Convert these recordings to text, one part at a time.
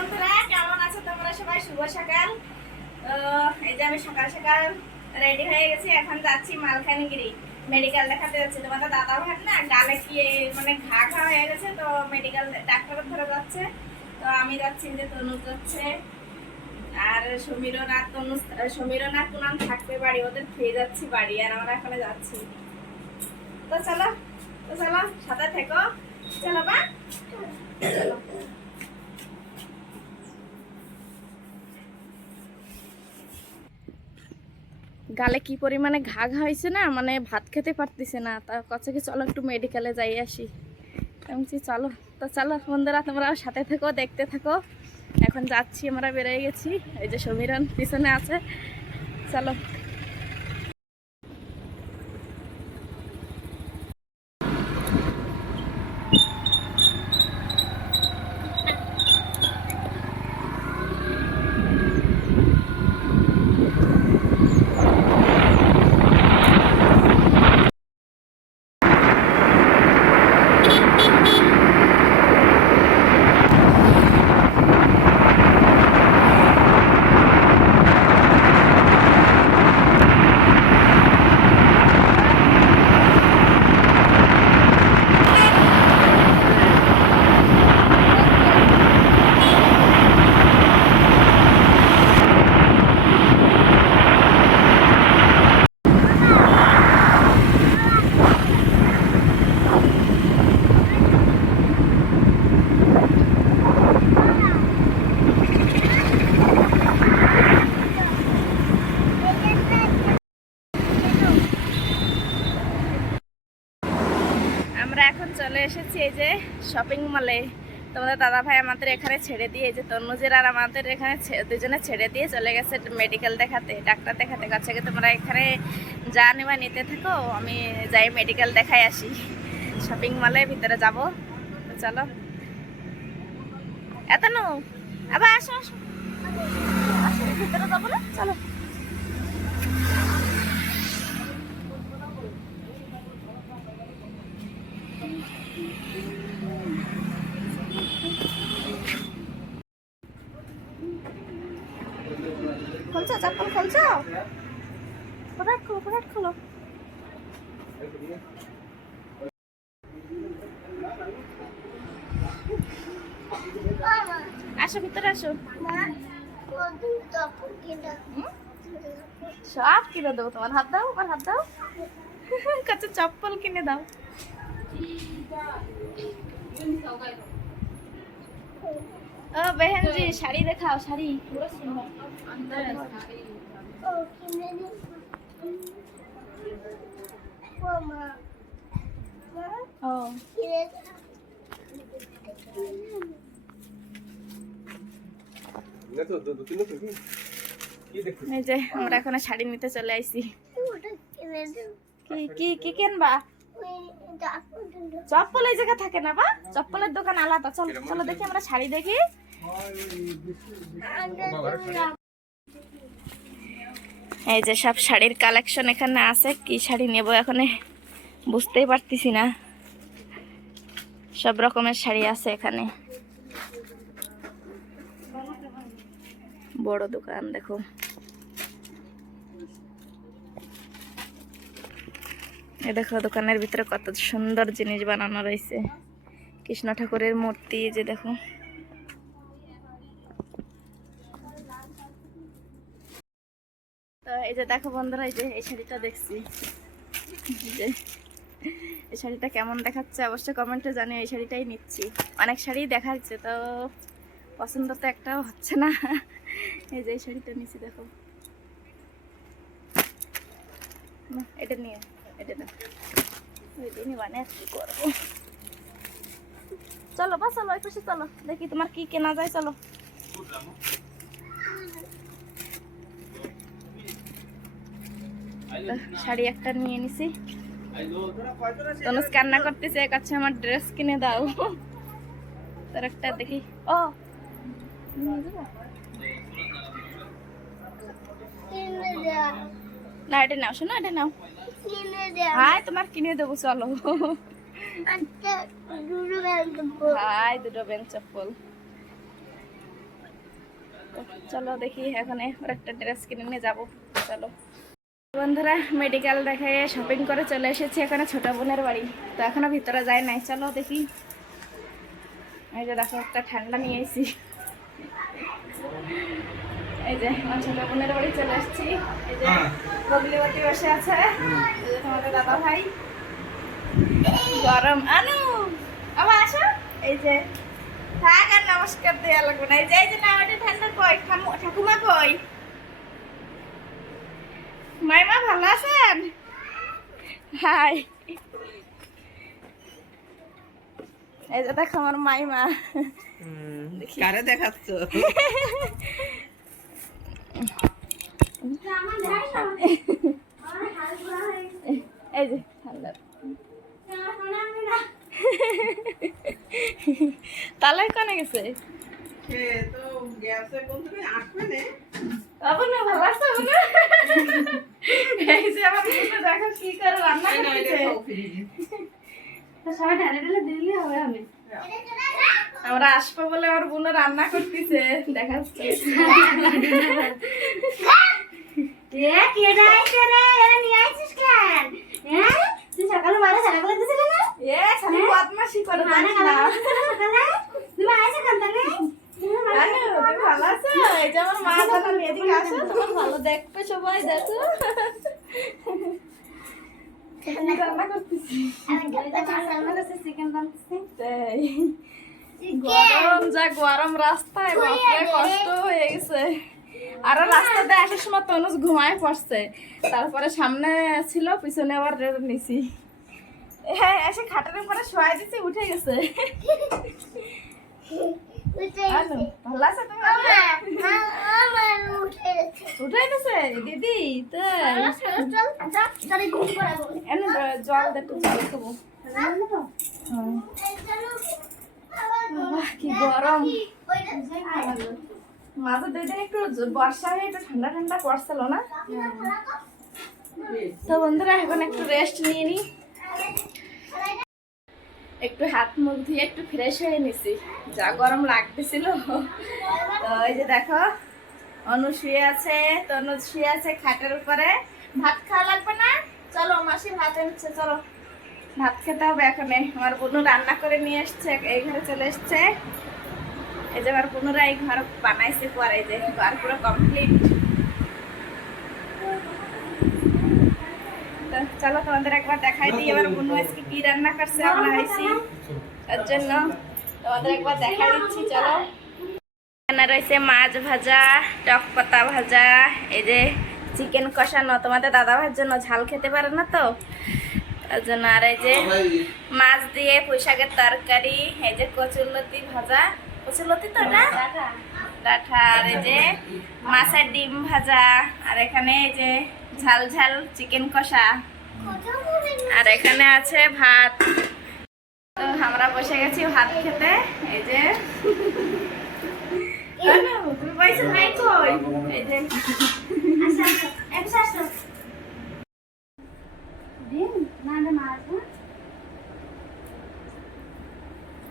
বন্ধুরা কেমন আছো তোমরা সবাই? শুভ সকাল। এই যে আমি সকাল সকাল রেডি হয়ে গেছি। এখন যাচ্ছি মালখানগিরি মেডিকেল দেখাতে যাচ্ছি। তোমাদের দাদা ভাই না? গালে কি মানে ঘা ঘা হয়ে গেছে? তো মেডিকেল ডাক্তারের ধরে যাচ্ছে। তো আমি যাচ্ছি যে তনু যাচ্ছে। আর সমীরও না তনু সমীরও না কুনাম থাকবে বাড়ি। ওদের খেয়ে যাচ্ছি বাড়ি আর আমরা এখানে যাচ্ছি। তো চলো তো চলো, সাথে থেকো। চলো বা চলো। গালে কি পরিমাণে ঘা ঘা হয়েছে না মানে ভাত খেতে পারতেছে না। তা কচ্ছে কি চলো একটু মেডিকেলে যাই আসি। আমি চলো। তো চলো বন্ধুরা, তোমরা সাথে থাকো, দেখতে থাকো। এখন যাচ্ছি, আমরা বেরিয়ে গেছি। এই যে সমীরন পিছনে আছে। চলো আমরা এখন এসেছি এই যে শপিং মলে তোমাদের দাদা ভাই আমাদের এখানে ছেড়ে দিয়ে এই যে তন্মুজের আর আমাদের এখানে দুজনে ছেড়ে দিয়ে চলে গেছে মেডিকেল দেখাতে ডাক্তার দেখাতে। কাছে তোমরা এখানে যা নেবা নিতে থাকো আমি যাই মেডিকেল দেখাই আসি। শপিং মলে ভিতরে যাব। চলো। এত নো আবার আসো। আসো, ভিতরে যাব না? চলো। চপ্পল খুলছো প্রোডাক্ট খোলো প্রোডাক্ট খোলো। আসো, ভিতরে আসো। সব কিনে দেবো তোমার। হাত দাও, আমার হাত দাও। কাছে চপ্পল কিনে দাও। ও বেহেন জি শাড়ি দেখাও শাড়ি। এই যে আমরা এখন শাড়ি নিতে চলে আইছি। কি কি কি কিনবা? চপ্পল এই জায়গা থাকে না বা? চপ্পলের দোকান আলাদা। চলো চলো দেখি আমরা শাড়ি দেখি। এই যে সব শাড়ির কালেকশন এখানে আছে, কি শাড়ি নেব এখানে বুঝতেই পারতেছি না। সব রকমের শাড়ি আছে এখানে। বড় দোকান, দেখো। এ দেখো দোকানের ভিতরে কত সুন্দর জিনিস বানানো রয়েছে। কৃষ্ণ ঠাকুরের মূর্তি যে দেখো। এই যে দেখো বন্ধুরা এই যে এই শাড়িটা দেখছি। এই এই শাড়িটা কেমন দেখাচ্ছে অবশ্যই কমেন্টে জানিয়ে এই শাড়িটাই নিচ্ছি। অনেক শাড়ি দেখাচ্ছে তো পছন্দ তো একটাও হচ্ছে না। এই যে এই শাড়িটা নিচ্ছি দেখো। না, এটা নিয়ে এটা না এটা নিয়ে মানে কি করব? চলো বা চলো ওই পাশে চলো। দেখি তোমার কি কেনা যায় চলো। শাড়ি একটা নিয়ে নিছি। তনুজ কান্না করতেছে কাছে আমার ড্রেস কিনে দাও। তোর একটা দেখি। ও! না, এটা নাও, শোনো, এটা নাও। হাই, তোমার কিনে দেবো, চলো। হাই, দুটো বেন চপ্পল। চলো দেখি, এখানে একটা ড্রেস কিনে নিয়ে যাব, চলো। বন্ধুরা মেডিকেল দেখে শপিং করে চলে এসেছি এখানে ছোট বোনের বাড়ি। তো এখনও ভিতরে যায় নাই চলো দেখি। এই যে দেখো একটা ঠান্ডা নিয়ে এসেছি। এই যে আমার ছোট বোনের বাড়ি চলে এসেছি। এই যে বগলিবতী বসে আছে। এই যে তোমাদের দাদা ভাই। গরম। আনু আবার আসো। এই যে থাক আর নমস্কার দেওয়া লাগবে না এই যে এই যে না ওটা ঠান্ডা কই? ঠাকুমা কই? মাইমা ভালো আছেন? হাই। এই যে দেখো আমার মাইমা। দেখি। কারে দেখাচ্ছ? এই যে ঠান্ডা তালে কানে গেছে? সে তো গ্যাসে কোন আসবে না আবার না ভালো আছে আবার না এই যে আমার মুখে দেখো কি করে রান্না করতেছে। সবাই ঢালে ঢালে দিলে হবে আমি। আমরা আসব বলে আমার বোন রান্না করতেছে দেখাচ্ছে। এ কেডা আইছে রে? এরা নিয়ে আইছিস কেন? হ্যাঁ তুই সকালে মারা সারা দিছিলি না? এ বদমাশি করে মারা না। সকালে? আইছে কেন তাহলে? ভালো আছো? এই যে আমার মা এদিকে আসো, তোমার ভালো দেখবে সবাই, দেখো। আমি রান্না করতেছি। চিকেন বানতেছি গরম যা গরম রাস্তায় বাপরে কষ্ট হয়ে গেছে আরও রাস্তাতে আসার সময় তনুজ ঘুমায় পড়ছে তারপরে সামনে ছিল পিছনে আবার নিছি হ্যাঁ এসে খাটের উপরে শোয়াই দিছি উঠে গেছে ভালো আছে তুমি উঠে গেছে? দিদি জল দে একটু জল খাব। বাহ, কি গরম। মাঝে দুই দিন একটু বর্ষা হয়ে একটু ঠান্ডা ঠান্ডা পড়ছিল না? তো বন্ধুরা এখন একটু রেস্ট নিয়ে নি। একটু হাত মুখ ধুয়ে একটু ফ্রেশ হয়ে নিছি। যা গরম লাগতেছিল। তো এই যে দেখো, অনু শুয়ে আছে, তনু শুয়ে আছে খাটের উপরে। ভাত খাওয়া লাগবে না? চলো, মাসি ভাত এনেছে, চলো। ভাত খেতে হবে এখানে। আমার বোনু রান্না করে নিয়ে এসছে, এই ঘরে চলে এসছে। এই যে আমার বোনুরা এই ঘর বানাইছে পরে যে ঘর পুরো কমপ্লিট চলো তোমাদের একবার দেখাই দিই, এবার বোনু আজকে কি রান্না করছে, আমরা আইছি। তার জন্য তোমাদের একবার দেখাই দিচ্ছি, চলো। এখানে রয়েছে মাছ ভাজা, টক পাতা ভাজা, এই যে চিকেন কষানো। তোমাদের দাদা ভাইয়ের জন্য ঝাল খেতে পারে না তো? তার জন্য আর এই যে মাছ দিয়ে পুঁই শাকের তরকারি, এই যে কচুরলতি ভাজা। কচুরলতি তো না? ডাঠা। আর এই যে মাছের ডিম ভাজা। আর এখানে এই যে ঝাল ঝাল চিকেন কষা। আর এখানে আছে ভাত। আমরা বসে গেছি ভাত খেতে। এই যে।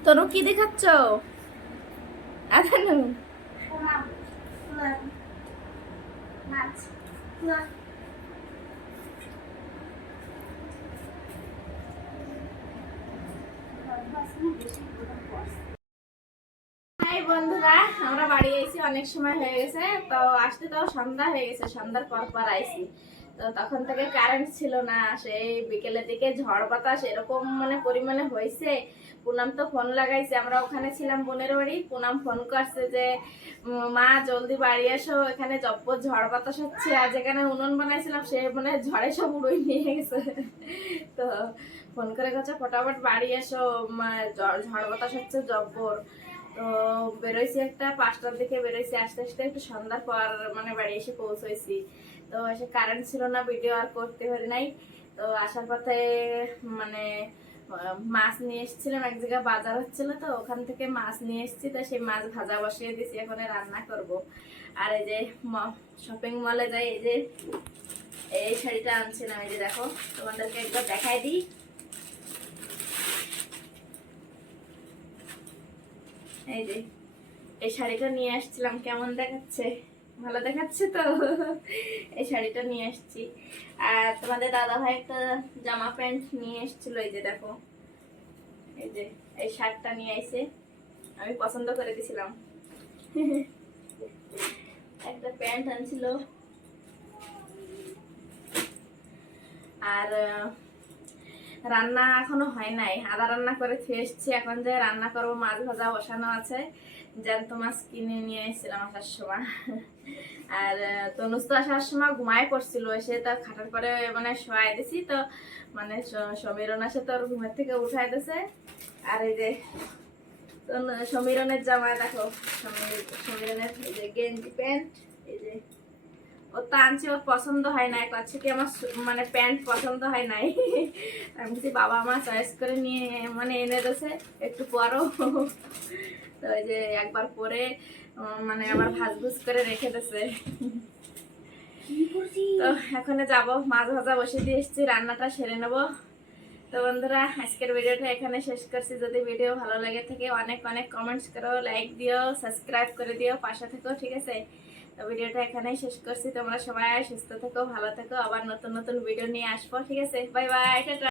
তনু, কি দেখাচ্ছ? আদানু। বন্ধুরা, আমরা বাড়ি অনেক সময় হয়ে গেছে। তো আসতে তো সন্ধ্যা হয়ে গেছে, সন্ধ্যার পর পর তো তখন থেকে কারেন্ট ছিল না, সেই বিকেলের দিকে ঝড় বাতাস এরকম মানে পরিমাণে হয়েছে পুনাম তো ফোন লাগাইছে, আমরা ওখানে ছিলাম বোনের বাড়ি। পুনাম ফোন করছে যে মা, জলদি বাড়ি এসো, এখানে জব্বর ঝড় বাতাস হচ্ছে। আর যেখানে উনুন বানাইছিলাম, সে মানে ঝড়ে সব উড়োই নিয়ে গেছে। তো ফোন করে গেছে ফটাফট বাড়ি এসো ঝড় বাতাস হচ্ছে, জব্বর। তো বেরোইছি একটা, পাঁচটার দিকে বেরোইছি, আস্তে আস্তে একটু সন্ধ্যার পর মানে বাড়ি এসে পৌঁছাইছি। তো এসে কারেন্ট ছিল না ভিডিও আর করতে পারি নাই। তো আসার পথে মানে মাছ নিয়ে এসেছিলাম, এক জায়গায় বাজার হচ্ছিল তো, ওখান থেকে মাছ নিয়ে এসেছি, তো সেই মাছ ভাজা বসিয়ে দিছি, এখন রান্না করব। আর এই যে শপিং মলে যাই, এই যে এই শাড়িটা আনছিলাম, এই যে দেখো, তোমাদেরকে একবার দেখাই দিই। এই যে, এই শাড়িটা নিয়ে আসছিলাম। কেমন দেখাচ্ছে? ভালো দেখাচ্ছে তো? এই শাড়িটা নিয়ে আসছি। আর তোমাদের দাদা ভাই একটা জামা প্যান্ট নিয়ে এসেছিল, এই যে দেখো। এই যে, এই শার্টটা নিয়ে আইছে। আমি পছন্দ করে দিছিলাম। একটা প্যান্ট আনছিল। আর রান্না এখনও হয় নাই। আদা রান্না করে খেয়ে এসছি এখন যে রান্না করব, মাছ ভাজা বসানো আছে। জ্যান্ত মাছ কিনে নিয়ে এসেছিলাম আসার সময়। আর তনুজ তো আসার সময় ঘুমায় পড়ছিল, এসে তো খাটার পরে মানে শোয়াই দিছি, তো মানে সমীরণ আসে তোর ঘুমের থেকে উঠাই দিছে। আর এই যে সমীরনের জামা দেখো, সমীর- সমীরনের এই যে গেঞ্জি প্যান্ট, এই যে ও তো আনছে ওর পছন্দ হয় না করছে কি আমার মানে প্যান্ট পছন্দ হয় নাই। আমি বলছি বাবা আমার চয়েস করে নিয়ে মানে এনে দিয়েছে একটু পরও তো ওই যে একবার পরে মানে আমার ভাজভুজ করে রেখে দিয়েছে তো এখন যাব মাছ ভাজা বসে দিয়ে এসেছি রান্নাটা সেরে নেব। তো বন্ধুরা আজকের ভিডিওটা এখানে শেষ করছি। যদি ভিডিও ভালো লাগে থাকে অনেক অনেক কমেন্টস করো লাইক দিও সাবস্ক্রাইব করে দিও পাশে থেকো ঠিক আছে? তো ভিডিওটা এখানেই শেষ করছি। তোমরা সবাই সুস্থ থেকো, ভালো থেকো। আবার নতুন নতুন ভিডিও নিয়ে আসব। ঠিক আছে? Bye bye